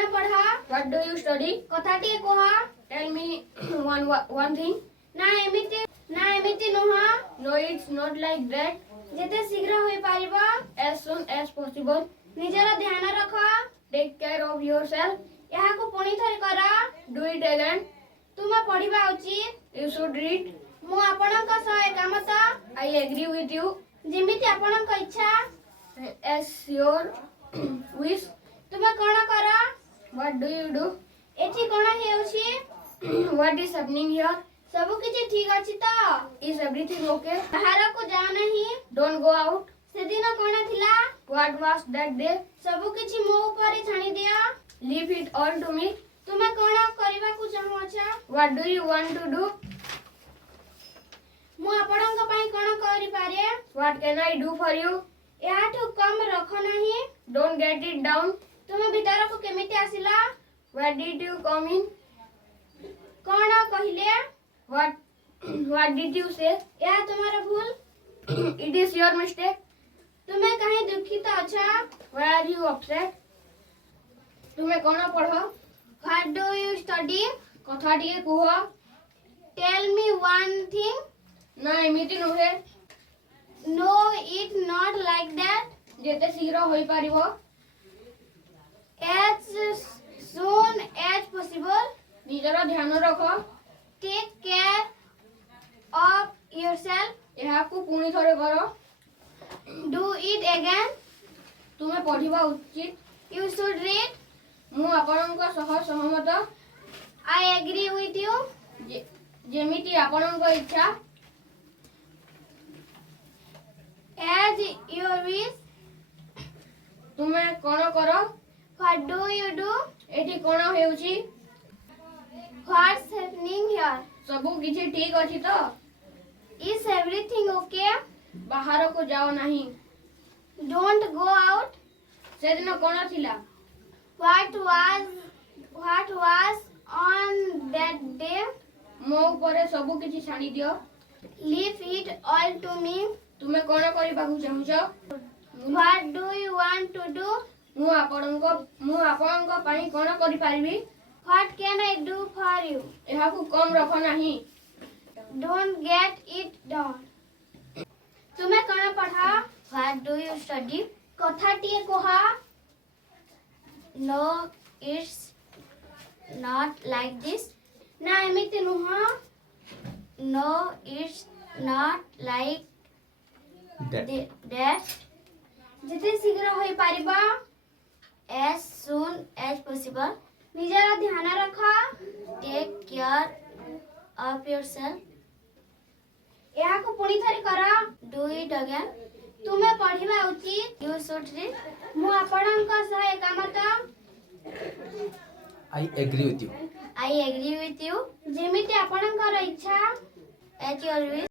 कौन पढ़ा? What do you study? कथाटी कह Tell me one thing. ना एमिति नुह No, it's not like that. जेते शीघ्र होई पारिबो As soon as possible. निजर ध्यान रख Take care of yourself. याहाकु पुणी थरे कर Do it again. तुम पढ़िबा उचित You should read. मु आपणक सह एकामत I agree with you. जेमिति आपणक इच्छा As your wish. तुम कौन कर What do you do? एठी कौन हेउछि What is happening here? सब किछि ठीक अछि त Is everything okay? बाहर को जा नहीं Don't go out. से दिन कौन थिला What was that day? सब किछि मो ऊपर छाणी दिया Leave it all to me. तुम कौन करबा को चाहू अच्छा What do you want to do? मु आपणक पई कौन करि पारे What can I do for you? याठू कम रख नहीं Don't get it down. तुम भीतर को केमिति आसिला Where did you come in? कौन कहिले What did you say? या तुम्हारा भूल It is your mistake. तुम्हें कहीं दुखित अच्छा Why are you upset? तुम्हें कौन पढ़ो? व्हाट डू यू स्टडी कथा टिके कुह. टेल मी वन थिंग ना एमिति नुहे. No it not like that जेते शीघ्र होई पारिबो. एज सून एज पॉसिबल निजर ध्यान रख. टेक केयर ऑफ योरसेल्फ एहाकु पुणी थरे कर. डू इट अगेन तुमे पढ़िबा उचित. यू शुड रीड मु आपनक सह सहमत. आई एग्री विथ यू जेमिति आपनक इच्छा. एज योर विश तुमे कोन कर. व्हाट डू यू डू एठी कोन हेउची. व्हाट्स हैपनिंग हियर सबु किछि ठीक अछि तो. इज एवरीथिंग ओके बाहर को जाओ नहीं. डोंट गो आउट से दिन कोन थिला. What was on that day मो ऊपर सबु किछि छाडी दियो. Leave it all to me तुमे कोन करिबाकू चाहुछ. What do you want to do मु आपनक पई कोन करि पारिबी. What can I do for you एहाकू कम रख नहीं. डोंट गेट इट डन तुम्हें कौन पढ़ा. व्हाट डू यू स्टडी कथाटिए कह no it's not like this ना एमिति नुह no it's not like that जिते शीघ्र होई पारिबा एज सून एज पॉसिबल निजर ध्यान रख. टेक केयर ऑफ योरसेल्फ याको पुणी थरी कर. डू इट अगेन तुमे पढ़िबा उचित. यू शुड रीड मु आपणक सह एकामत. I agree with you. I agree with you जेमिति आपणकर इच्छा एज योर विश.